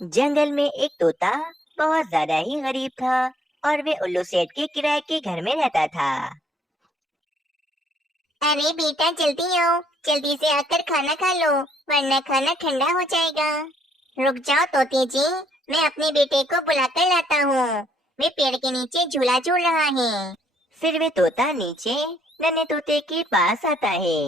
जंगल में एक तोता बहुत ज्यादा ही गरीब था और वे उल्लू सेठ के किराए के घर में रहता था। अरे बेटा जल्दी आओ, जल्दी से आकर खाना खा लो, वरना खाना ठंडा हो जाएगा। रुक जाओ तोते जी, मैं अपने बेटे को बुलाकर लाता हूँ। वे पेड़ के नीचे झूला झूल रहा है। फिर वे तोता नीचे नन्हे तोते के पास आता है।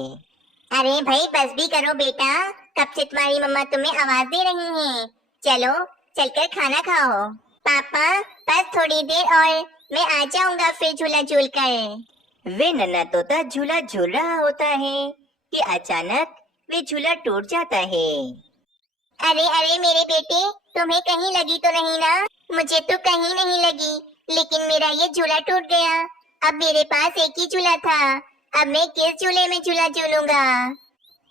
अरे भाई बस भी करो बेटा, कब से तुम्हारी मम्मा तुम्हें आवाज दे रही है। चलो चलकर खाना खाओ। पापा बस थोड़ी देर और मैं आ जाऊंगा फिर झूला झूल कर। वे नन्हा तोता झूला झूल रहा होता है कि अचानक वे झूला टूट जाता है। अरे अरे मेरे बेटे, तुम्हें कहीं लगी तो नहीं ना? मुझे तो कहीं नहीं लगी, लेकिन मेरा ये झूला टूट गया। अब मेरे पास एक ही झूला था, अब मैं किस झूले में झूला झूलूंगा?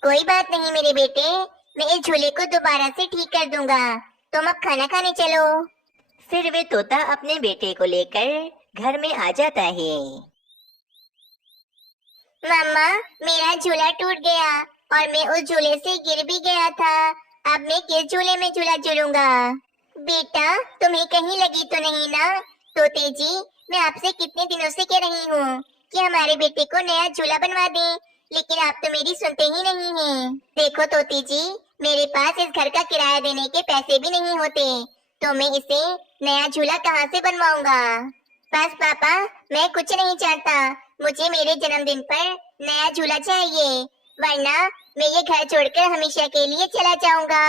कोई बात नहीं मेरे बेटे, मैं इस झूले को दोबारा से ठीक कर दूंगा। तुम अब खाना खाने चलो। फिर वे तोता अपने बेटे को लेकर घर में आ जाता है। मम्मा मेरा झूला टूट गया और मैं उस झूले से गिर भी गया था। अब मैं किस झूले में झूला झूलूंगा? बेटा तुम्हें कहीं लगी तो नहीं ना? तोते जी, मैं आपसे कितने दिनों से कह रही हूँ कि हमारे बेटे को नया झूला बनवा दें, लेकिन आप तो मेरी सुनते ही नहीं हैं। देखो तोती जी, मेरे पास इस घर का किराया देने के पैसे भी नहीं होते, तो मैं इसे नया झूला कहाँ से बनवाऊंगा? बस पापा, मैं कुछ नहीं चाहता। मुझे मेरे जन्मदिन पर नया झूला चाहिए, वरना मैं ये घर छोड़कर हमेशा के लिए चला जाऊंगा।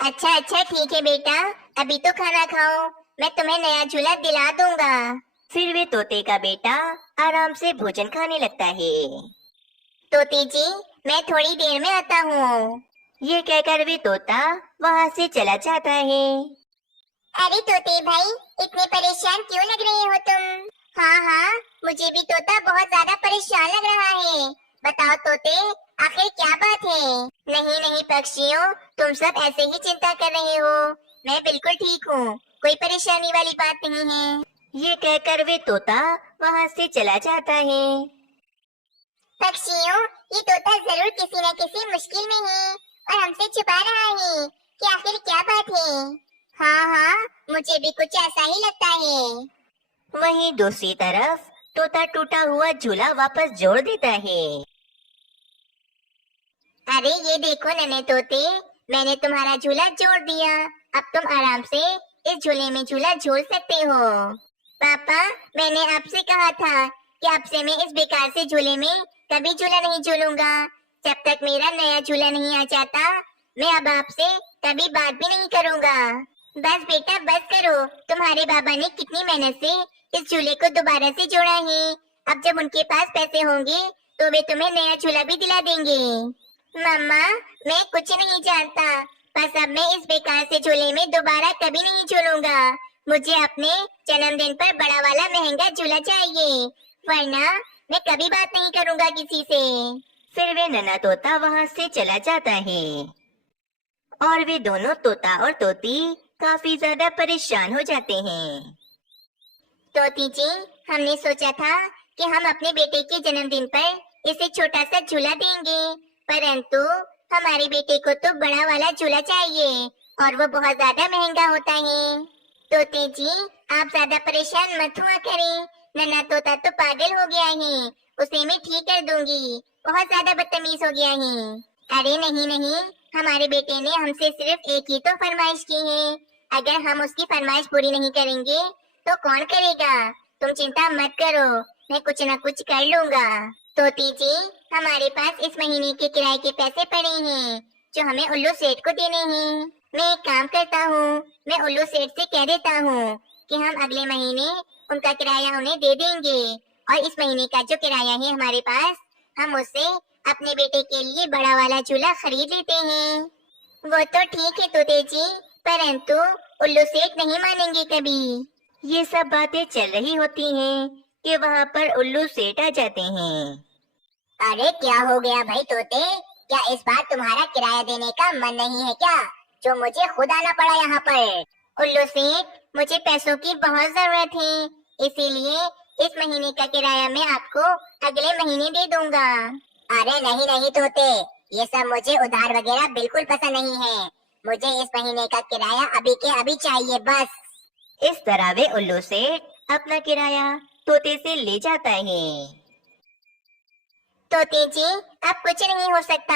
अच्छा अच्छा ठीक है बेटा, अभी तो खाना खाओ, मैं तुम्हें नया झूला दिला दूंगा। फिर वे तोते का बेटा आराम से भोजन खाने लगता है। तोती जी, मैं थोड़ी देर में आता हूँ। ये कहकर वे तोता वहाँ से चला जाता है। अरे तोते भाई, इतने परेशान क्यों लग रहे हो तुम? हाँ हाँ, मुझे भी तोता बहुत ज्यादा परेशान लग रहा है। बताओ तोते, आखिर क्या बात है? नहीं नहीं पक्षियों, तुम सब ऐसे ही चिंता कर रहे हो। मैं बिल्कुल ठीक हूँ, कोई परेशानी वाली बात नहीं है। ये कहकर वे तोता वहाँ से चला जाता है। पक्षियों, ये तोता जरूर किसी न किसी मुश्किल में है और हमसे छुपा रहा है कि आखिर क्या बात है। हाँ हाँ, मुझे भी कुछ ऐसा ही लगता है। वहीं दूसरी तरफ तोता टूटा हुआ झूला वापस जोड़ देता है। अरे ये देखो नन्हे तोते, मैंने तुम्हारा झूला जोड़ दिया। अब तुम आराम से इस झूले में झूला झूल सकते हो। पापा, मैंने आपसे कहा था कि आपसे मैं इस बेकार से झूले में कभी झूला नहीं झूलूंगा। जब तक मेरा नया झूला नहीं आ जाता, मैं अब आपसे कभी बात भी नहीं करूंगा। बस बेटा बस करो, तुम्हारे बाबा ने कितनी मेहनत से इस झूले को दोबारा से जोड़ा है। अब जब उनके पास पैसे होंगे तो वे तुम्हें नया झूला भी दिला देंगे। मम्मा, मैं कुछ नहीं जानता, बस अब मैं इस बेकार से झूले में दोबारा कभी नहीं झूलूंगा। मुझे अपने जन्मदिन पर बड़ा वाला महंगा झूला चाहिए, वरना मैं कभी बात नहीं करूंगा किसी से। फिर वे नन्हा तोता वहाँ से चला जाता है और वे दोनों तोता और तोती काफी ज्यादा परेशान हो जाते हैं। तोती जी, हमने सोचा था कि हम अपने बेटे के जन्मदिन पर इसे छोटा सा झूला देंगे, परंतु हमारे बेटे को तो बड़ा वाला झूला चाहिए और वो बहुत ज्यादा महंगा होता है। तोते जी, आप ज्यादा परेशान मत हुआ करें, नन्हा तोता तो पागल हो गया है, उसे मैं ठीक कर दूंगी, बहुत ज्यादा बदतमीज हो गया है। अरे नहीं नहीं, हमारे बेटे ने हमसे सिर्फ एक ही तो फरमाइश की है, अगर हम उसकी फरमाइश पूरी नहीं करेंगे तो कौन करेगा? तुम चिंता मत करो, मैं कुछ न कुछ कर लूंगा। तोती जी, हमारे पास इस महीने के किराए के पैसे पड़े हैं जो हमें उल्लू सेठ को देने हैं। मैं एक काम करता हूँ, मैं उल्लू सेठ से कह देता हूँ कि हम अगले महीने उनका किराया उन्हें दे देंगे और इस महीने का जो किराया है हमारे पास, हम उससे अपने बेटे के लिए बड़ा वाला झूला खरीद लेते हैं। वो तो ठीक है तोते जी, परंतु उल्लू सेठ नहीं मानेंगे कभी। ये सब बातें चल रही होती हैं कि वहाँ पर उल्लू सेठ आ जाते हैं। अरे क्या हो गया भाई तोते, क्या इस बार तुम्हारा किराया देने का मन नहीं है क्या, जो मुझे खुद आना पड़ा यहाँ पर? उल्लू सेठ, मुझे पैसों की बहुत जरूरत है, इसीलिए इस महीने का किराया मैं आपको अगले महीने दे दूंगा। अरे नहीं नहीं तोते, ये सब मुझे उधार वगैरह बिल्कुल पसंद नहीं है। मुझे इस महीने का किराया अभी के अभी चाहिए बस। इस तरह वे उल्लू सेठ अपना किराया तोते से ले जाता है। तोते जी, अब कुछ नहीं हो सकता।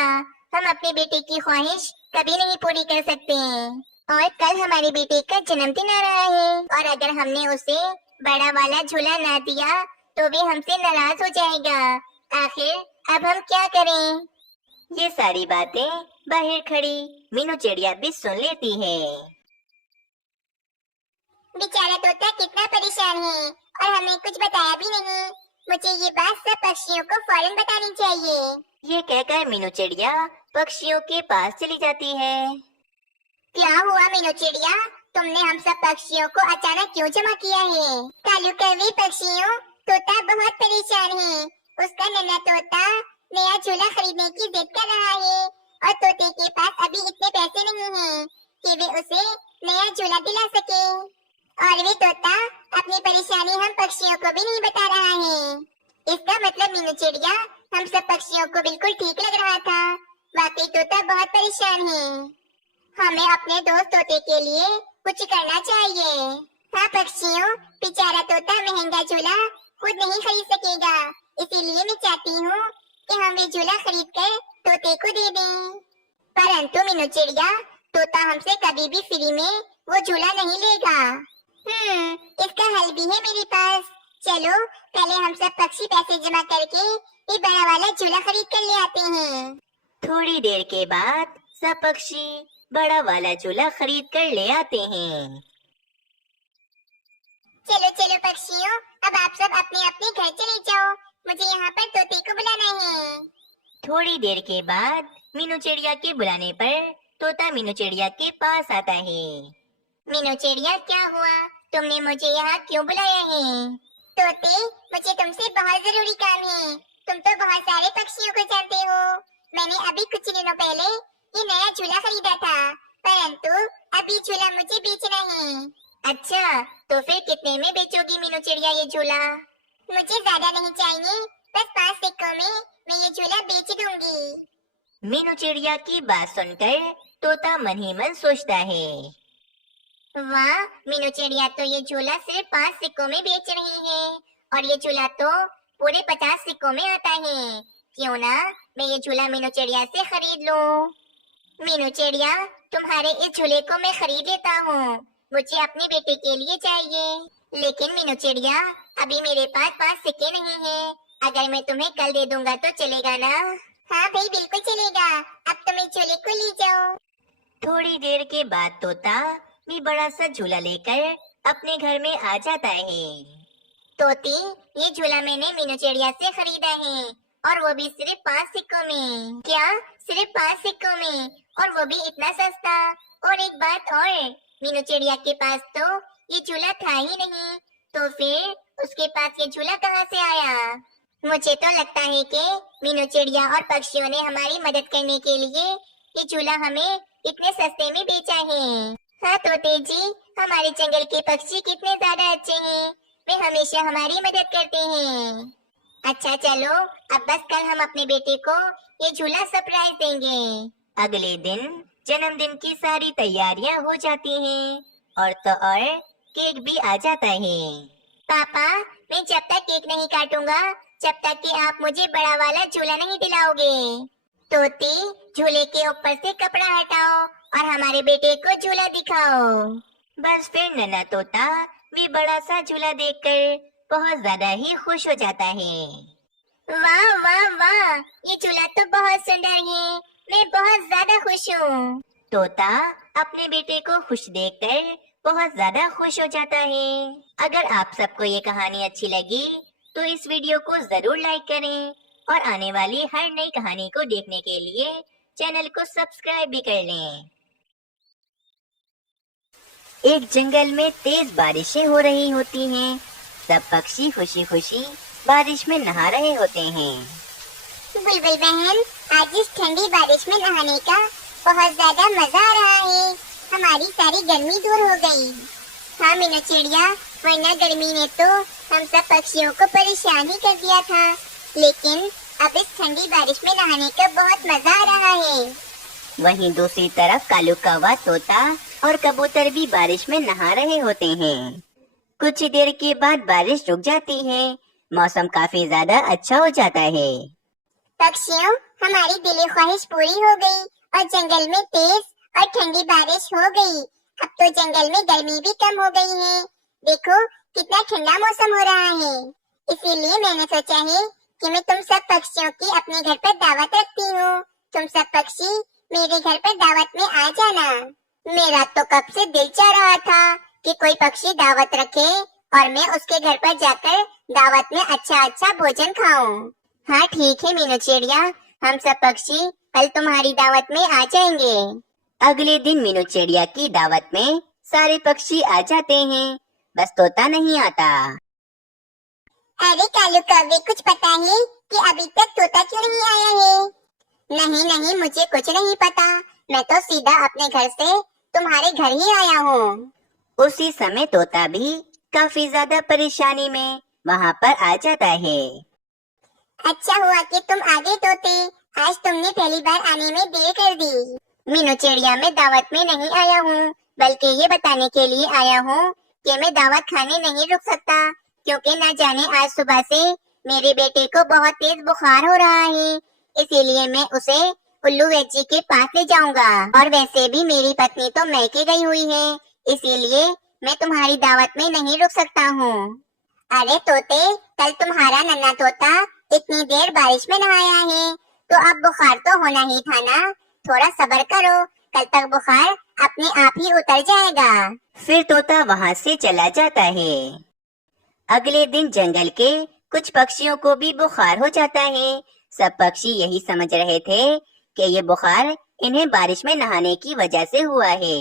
हम अपने बेटे की ख्वाहिश कभी नहीं पूरी कर सकते। और कल हमारे बेटे का जन्मदिन आ रहा है, और अगर हमने उसे बड़ा वाला झूला ना दिया तो वे हमसे नाराज हो जाएगा। आखिर अब हम क्या करें? ये सारी बातें बाहर खड़ी मीनू चिड़िया भी सुन लेती है। बेचारा तोता कितना परेशान है और हमें कुछ बताया भी नहीं। मुझे ये बात सब पक्षियों को फौरन बतानी चाहिए। ये कहकर मीनू चिड़िया पक्षियों के पास चली जाती है। क्या हुआ मीनू चिड़िया, तुमने हम सब पक्षियों को अचानक क्यों जमा किया है? कालू कौवे पक्षियों, तोता बहुत परेशान है। उसका नन्हा तोता नया झूला खरीदने की जिद कर रहा है और तोते के पास अभी इतने पैसे नहीं हैं कि वे उसे नया झूला दिला सके। और वे तोता अपनी परेशानी हम पक्षियों को भी नहीं बता रहा है। इसका मतलब मीनू चिड़िया, हम सब पक्षियों को बिल्कुल ठीक लग रहा था। वाकई तोता बहुत परेशान है। हमें अपने दोस्त तोते के लिए कुछ करना चाहिए। हाँ पक्षियों, बेचारा तोता महंगा झूला खुद नहीं खरीद सकेगा, इसीलिए मैं चाहती हूँ कि हम वे झूला खरीद कर तोते को दे दें। परंतु मीनू चिड़िया, तोता हमसे कभी भी फ्री में वो झूला नहीं लेगा। इसका हल भी है मेरे पास। चलो पहले हम सब पक्षी पैसे जमा करके ये बड़ा वाला झूला खरीद कर ले आते हैं। थोड़ी देर के बाद सब पक्षी बड़ा वाला झूला खरीद कर ले आते हैं। चलो चलो पक्षियों, अब आप सब अपने अपने घर चले जाओ। मुझे यहाँ पर तोते को बुलाना है। थोड़ी देर के बाद मीनू चिड़िया के बुलाने पर तोता मीनू चिड़िया के पास आता है। मीनू चिड़िया, क्या हुआ? तुमने मुझे यहाँ क्यों बुलाया है? तोते, मुझे तुमसे बहुत जरूरी काम है। तुम तो बहुत सारे पक्षियों को जानते हो। मैंने अभी कुछ दिनों पहले ये नया झूला खरीदा था, परंतु अभी झूला मुझे बेचना है। अच्छा, तो फिर कितने में बेचोगी मीनू चिड़िया ये झूला? मुझे ज्यादा नहीं चाहिए, बस 5 सिक्कों में मैं ये झूला बेच दूंगी। मीनू चिड़िया की बात सुनकर तोता मन ही मन सोचता है, वाह, मीनू चिड़िया तो ये झूला सिर्फ 5 सिक्कों में बेच रही है, और ये झूला तो पूरे 50 सिक्कों में आता है। क्यों ना मैं ये झूला मीनू चिड़िया से खरीद लूं। मीनू चिड़िया, तुम्हारे इस झूले को मैं खरीद लेता हूँ। मुझे अपने बेटे के लिए चाहिए। लेकिन मीनू चिड़िया, अभी मेरे पास 5 सिक्के नहीं हैं। अगर मैं तुम्हें कल दे दूंगा तो चलेगा ना? हाँ भाई, बिल्कुल चलेगा। अब तुम इस झूले को ले जाओ। थोड़ी देर के बाद तोता भी बड़ा सा झूला लेकर अपने घर में आ जाता है। तोती, ये झूला मैंने मीनू चिड़िया से खरीदा है, और वो भी सिर्फ 5 सिक्कों में। क्या? सिर्फ 5 सिक्कों में? और वो भी इतना सस्ता? और एक बात और, मीनू चिड़िया के पास तो ये झूला था ही नहीं, तो फिर उसके पास ये झूला कहाँ से आया? मुझे तो लगता है कि मीनू चिड़िया और पक्षियों ने हमारी मदद करने के लिए ये झूला हमें इतने सस्ते में बेचा है। हाँ तोते जी, हमारे जंगल के पक्षी कितने ज्यादा अच्छे हैं। वे हमेशा हमारी मदद करते हैं। अच्छा चलो, अब बस कल हम अपने बेटे को ये झूला सरप्राइज देंगे। अगले दिन जन्मदिन की सारी तैयारियां हो जाती हैं और तो और केक भी आ जाता है। पापा, मैं जब तक केक नहीं काटूंगा जब तक कि आप मुझे बड़ा वाला झूला नहीं दिलाओगे। तोती, झूले के ऊपर से कपड़ा हटाओ और हमारे बेटे को झूला दिखाओ। बस फिर नन्हा तोता भी बड़ा सा झूला देखकर बहुत ज्यादा ही खुश हो जाता है। वाह वाह वाह, ये झूला तो बहुत सुंदर है। मैं बहुत ज्यादा खुश हूँ। तोता अपने बेटे को खुश देखकर बहुत ज्यादा खुश हो जाता है। अगर आप सबको ये कहानी अच्छी लगी तो इस वीडियो को जरूर लाइक करें और आने वाली हर नई कहानी को देखने के लिए चैनल को सब्सक्राइब भी कर लें। एक जंगल में तेज बारिशें हो रही होती हैं। सब पक्षी खुशी खुशी बारिश में नहा रहे होते हैं। बुलबुल बहन, आज इस ठंडी बारिश में नहाने का बहुत ज्यादा मजा आ रहा है। हमारी सारी गर्मी दूर हो गई। हाँ मीनू चिड़िया, वरना गर्मी ने तो हम सब पक्षियों को परेशान ही कर दिया था, लेकिन अब इस ठंडी बारिश में नहाने का बहुत मजा आ रहा है। वहीं दूसरी तरफ कालू कौवा, तोता और कबूतर भी बारिश में नहा रहे होते हैं। कुछ ही देर के बाद बारिश रुक जाती है। मौसम काफी ज्यादा अच्छा हो जाता है। पक्षियों, हमारी दिली ख्वाहिश पूरी हो गई और जंगल में तेज और ठंडी बारिश हो गई। अब तो जंगल में गर्मी भी कम हो गई है। देखो कितना ठंडा मौसम हो रहा है। इसीलिए मैंने सोचा है कि मैं तुम सब पक्षियों की अपने घर पर दावत रखती हूँ। तुम सब पक्षी मेरे घर पर दावत में आ जाना। मेरा तो कब से दिल चाह रहा था कि कोई पक्षी दावत रखे और मैं उसके घर पर जाकर दावत में अच्छा अच्छा भोजन खाऊं। हाँ ठीक है मीनू चिड़िया, हम सब पक्षी कल तुम्हारी दावत में आ जाएंगे। अगले दिन मीनू चिड़िया की दावत में सारे पक्षी आ जाते हैं, बस तोता नहीं आता। अरे कालू कौवे, कुछ पता है कि अभी तक तोता क्यों नहीं आया है? नहीं नहीं, मुझे कुछ नहीं पता। मैं तो सीधा अपने घर से तुम्हारे घर ही आया हूँ। उसी समय तोता भी काफी ज्यादा परेशानी में वहाँ पर आ जाता है। अच्छा हुआ कि तुम आ गए तोते। आज तुमने पहली बार आने में देर कर दी। मीनू चिड़िया, मैं दावत में नहीं आया हूँ, बल्कि ये बताने के लिए आया हूँ कि मैं दावत खाने नहीं रुक सकता, क्योंकि न जाने आज सुबह से मेरे बेटे को बहुत तेज बुखार हो रहा है। इसीलिए मैं उसे उल्लू वैजी के पास ले जाऊंगा। और वैसे भी मेरी पत्नी तो मैके गई हुई है, इसीलिए मैं तुम्हारी दावत में नहीं रुक सकता हूँ। अरे तोते, कल तुम्हारा नन्हा तोता इतनी देर बारिश में नहाया है, तो अब बुखार तो होना ही था ना। थोड़ा सब्र करो, कल तक बुखार अपने आप ही उतर जाएगा। फिर तोता वहाँ से चला जाता है। अगले दिन जंगल के कुछ पक्षियों को भी बुखार हो जाता है। सब पक्षी यही समझ रहे थे कि ये बुखार इन्हें बारिश में नहाने की वजह से हुआ है।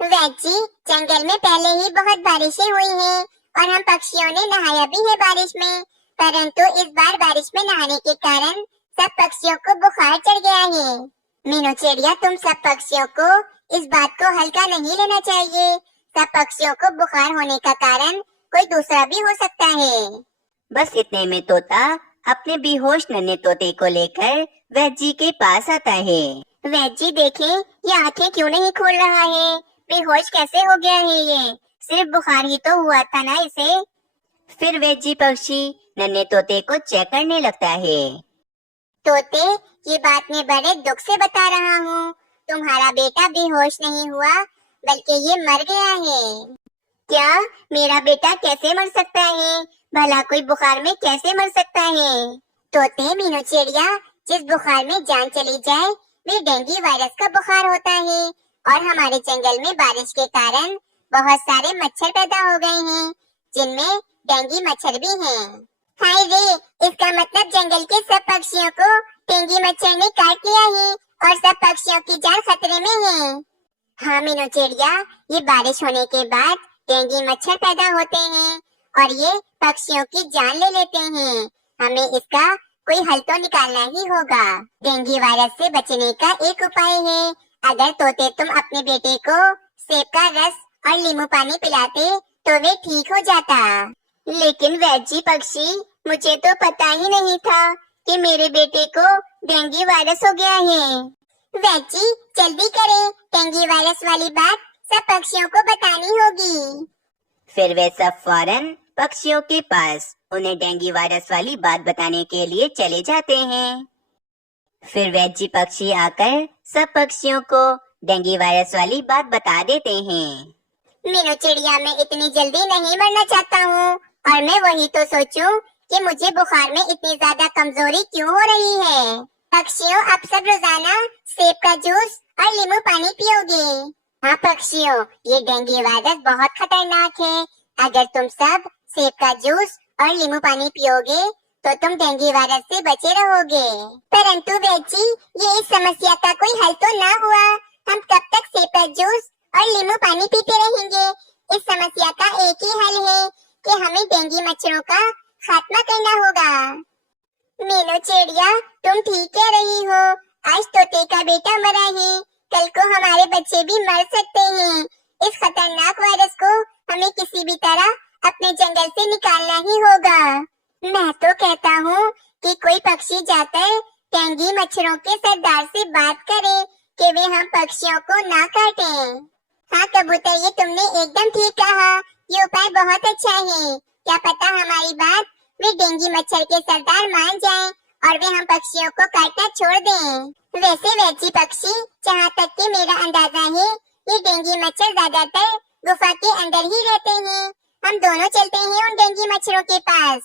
वैजी, जंगल में पहले ही बहुत बारिशें हुई हैं और हम पक्षियों ने नहाया भी है बारिश में, परंतु इस बार बारिश में नहाने के कारण सब पक्षियों को बुखार चढ़ गया है। मीनू चिड़िया, तुम सब पक्षियों को इस बात को हल्का नहीं लेना चाहिए। सब पक्षियों को बुखार होने का कारण कोई दूसरा भी हो सकता है। बस इतने में तोता अपने बेहोश नन्हे तोते को लेकर वैजी के पास आता है। वैजी देखे, ये आंखें क्यों नहीं खोल रहा है? बेहोश कैसे हो गया है? ये सिर्फ बुखार ही तो हुआ था ना इसे। फिर वैजी पक्षी नन्हे तोते को चेक करने लगता है। तोते, ये बात मैं बड़े दुख से बता रहा हूँ, तुम्हारा बेटा बेहोश नहीं हुआ, बल्कि ये मर गया है। क्या? मेरा बेटा कैसे मर सकता है? भला कोई बुखार में कैसे मर सकता है? तोते, मीनू चिड़िया, जिस बुखार में जान चली जाए वे डेंगू वायरस का बुखार होता है। और हमारे जंगल में बारिश के कारण बहुत सारे मच्छर पैदा हो गए हैं, जिनमें डेंगू मच्छर भी हैं। हाय रे, इसका मतलब जंगल के सब पक्षियों को डेंगू मच्छर ने काट लिया है और सब पक्षियों की जान खतरे में है। हाँ मीनू चिड़िया, ये बारिश होने के बाद डेंगू मच्छर पैदा होते हैं और ये पक्षियों की जान ले लेते हैं। हमें इसका कोई हल तो निकालना ही होगा। डेंगू वायरस से बचने का एक उपाय है, अगर तोते तुम अपने बेटे को सेब का रस और नींबू पानी पिलाते तो वे ठीक हो जाता। लेकिन वैजी पक्षी, मुझे तो पता ही नहीं था कि मेरे बेटे को डेंगू वायरस हो गया है। वैजी, जल्दी करें, डेंगू वायरस वाली बात सब पक्षियों को बतानी होगी। फिर वे सब फौरन पक्षियों के पास उन्हें डेंगू वायरस वाली बात बताने के लिए चले जाते हैं। फिर वैजी पक्षी आकर सब पक्षियों को डेंगू वायरस वाली बात बता देते हैं। मीनू चिड़िया, मैं इतनी जल्दी नहीं मरना चाहता हूँ और मैं वही तो सोचूं कि मुझे बुखार में इतनी ज्यादा कमजोरी क्यों हो रही है। पक्षियों, आप सब रोजाना सेब का जूस और नींबू पानी पियोगे। हाँ पक्षियों, ये डेंगू वायरस बहुत खतरनाक है। अगर तुम सब सेब का जूस और नींबू पानी पियोगे तो तुम डेंगू वायरस से बचे रहोगे। परंतु वैजी, ये इस समस्या का कोई हल तो ना हुआ। हम कब तक सेब का जूस और नींबू पानी पीते रहेंगे? इस समस्या का एक ही हल है कि हमें डेंगू मच्छरों का खात्मा करना होगा। मीनू चिड़िया, तुम ठीक कह रही हो। आज तोते का बेटा मरा है, कल को हमारे बच्चे भी मर सकते हैं। इस खतरनाक वायरस को हमें किसी भी तरह अपने जंगल से निकालना ही होगा। मैं तो कहता हूँ कि कोई पक्षी जाकर डेंगू मच्छरों के सरदार से बात करें कि वे हम पक्षियों को ना काटें। हाँ कबूतर, ये तुमने एकदम ठीक कहा। ये उपाय बहुत अच्छा है। क्या पता हमारी बात वे डेंगू मच्छर के सरदार मान जाएं और वे हम पक्षियों को काटना छोड़ दें। वैसे वैजी पक्षी, जहाँ तक कि मेरा अंदाजा है, ये डेंगू मच्छर ज्यादातर गुफा के अंदर ही रहते हैं। हम दोनों चलते हैं उन डेंगू मच्छरों के पास।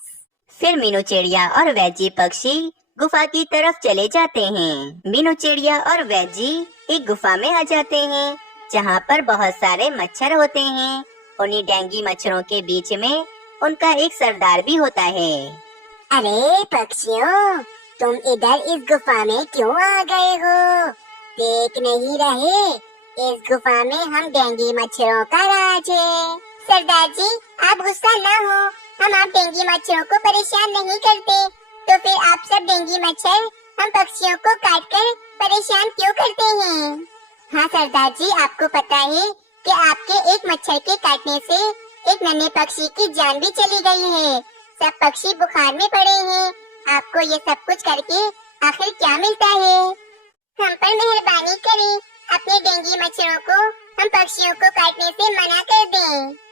फिर मीनू चिड़िया और वैजी पक्षी गुफा की तरफ चले जाते हैं। मीनू चिड़िया और वैजी एक गुफा में आ जाते हैं, जहाँ पर बहुत सारे मच्छर होते हैं। उन्हीं डेंगू मच्छरों के बीच में उनका एक सरदार भी होता है। अरे पक्षियों, तुम इधर इस गुफा में क्यों आ गए हो? देख नहीं रहे, इस गुफा में हम डेंगू मच्छरों का राज है। सरदार जी, आप गुस्सा ना हो, हम आप डेंगू मच्छरों को परेशान नहीं करते, तो फिर आप सब डेंगू मच्छर हम पक्षियों को काटकर परेशान क्यों करते हैं? हाँ सरदार जी, आपको पता है कि आपके एक मच्छर के काटने से एक नन्हे पक्षी की जान भी चली गई है। सब पक्षी बुखार में पड़े हैं। आपको ये सब कुछ करके आखिर क्या मिलता है? हम पर मेहरबानी करें, अपने डेंगू मच्छरों को हम पक्षियों को काटने से मना कर दें।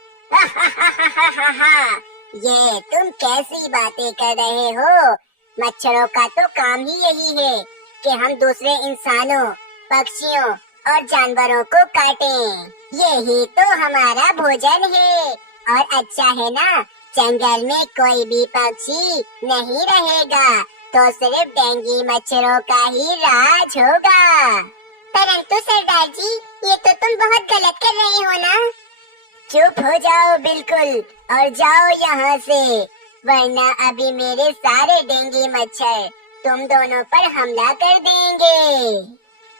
ये तुम कैसी बातें कर रहे हो? मच्छरों का तो काम ही यही है कि हम दूसरे इंसानों, पक्षियों और जानवरों को काटें। यही तो हमारा भोजन है। और अच्छा है ना, जंगल में कोई भी पक्षी नहीं रहेगा, तो सिर्फ डेंगू मच्छरों का ही राज होगा। परंतु सरदार जी, ये तो तुम बहुत गलत कर रहे हो ना। चुप हो जाओ बिल्कुल और जाओ यहाँ से, वरना अभी मेरे सारे डेंगू मच्छर तुम दोनों पर हमला कर देंगे।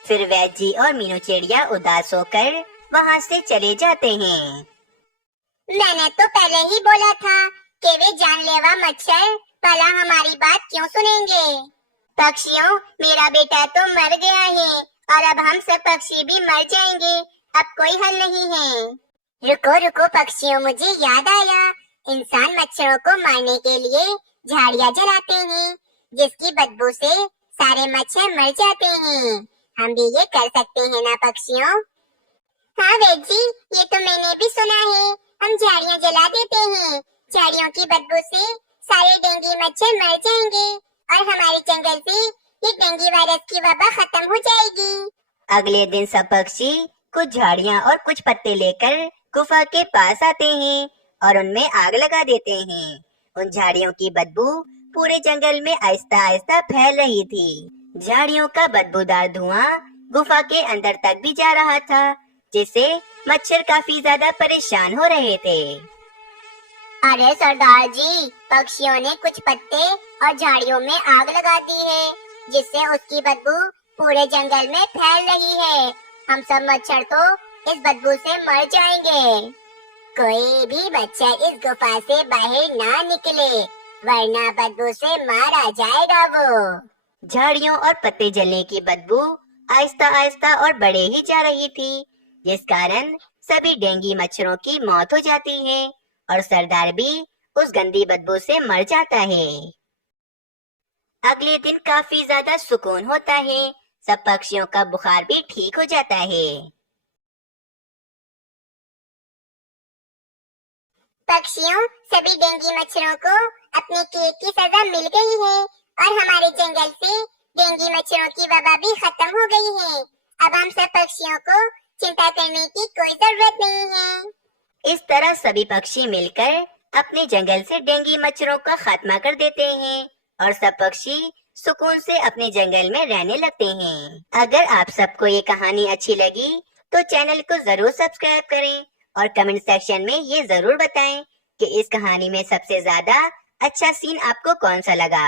फिर वैजी और मीनू चिड़िया उदास होकर वहाँ से चले जाते हैं। मैंने तो पहले ही बोला था कि वे जानलेवा मच्छर भला हमारी बात क्यों सुनेंगे। पक्षियों, मेरा बेटा तो मर गया है और अब हम सब पक्षी भी मर जाएंगे। अब कोई हल नहीं है। रुको रुको पक्षियों, मुझे याद आया। इंसान मच्छरों को मारने के लिए झाड़ियाँ जलाते हैं, जिसकी बदबू से सारे मच्छर मर जाते हैं। हम भी ये कर सकते हैं ना पक्षियों? हाँ वैजी, ये तो मैंने भी सुना है। हम झाड़ियाँ जला देते हैं, झाड़ियों की बदबू से सारे डेंगू मच्छर मर जाएंगे और हमारे जंगल से ये डेंगू वायरस की वबा खत्म हो जाएगी। अगले दिन सब पक्षी कुछ झाड़ियाँ और कुछ पत्ते लेकर गुफा के पास आते हैं और उनमें आग लगा देते हैं। उन झाड़ियों की बदबू पूरे जंगल में आहिस्ता आहिस्ता फैल रही थी। झाड़ियों का बदबूदार धुआं गुफा के अंदर तक भी जा रहा था, जिससे मच्छर काफी ज्यादा परेशान हो रहे थे। अरे सरदार जी, पक्षियों ने कुछ पत्ते और झाड़ियों में आग लगा दी है, जिससे उसकी बदबू पूरे जंगल में फैल रही है। हम सब मच्छर तो इस बदबू से मर जाएंगे। कोई भी मच्छर इस गुफा से बाहर ना निकले, वरना बदबू से मारा जाएगा वो। झाड़ियों और पत्ते जलने की बदबू आहिस्ता आहिस्ता और बढ़े ही जा रही थी, जिस कारण सभी डेंगू मच्छरों की मौत हो जाती है और सरदार भी उस गंदी बदबू से मर जाता है। अगले दिन काफी ज्यादा सुकून होता है। सब पक्षियों का बुखार भी ठीक हो जाता है। पक्षियों, सभी डेंगू मच्छरों को अपने किए की सजा मिल गई है और हमारे जंगल से डेंगू मच्छरों की वबा भी खत्म हो गई है। अब हम सब पक्षियों को चिंता करने की कोई जरूरत नहीं है। इस तरह सभी पक्षी मिलकर अपने जंगल से डेंगू मच्छरों का खात्मा कर देते हैं और सब पक्षी सुकून से अपने जंगल में रहने लगते हैं। अगर आप सबको ये कहानी अच्छी लगी तो चैनल को जरूर सब्सक्राइब करें और कमेंट सेक्शन में ये जरूर बताएं कि इस कहानी में सबसे ज्यादा अच्छा सीन आपको कौन सा लगा।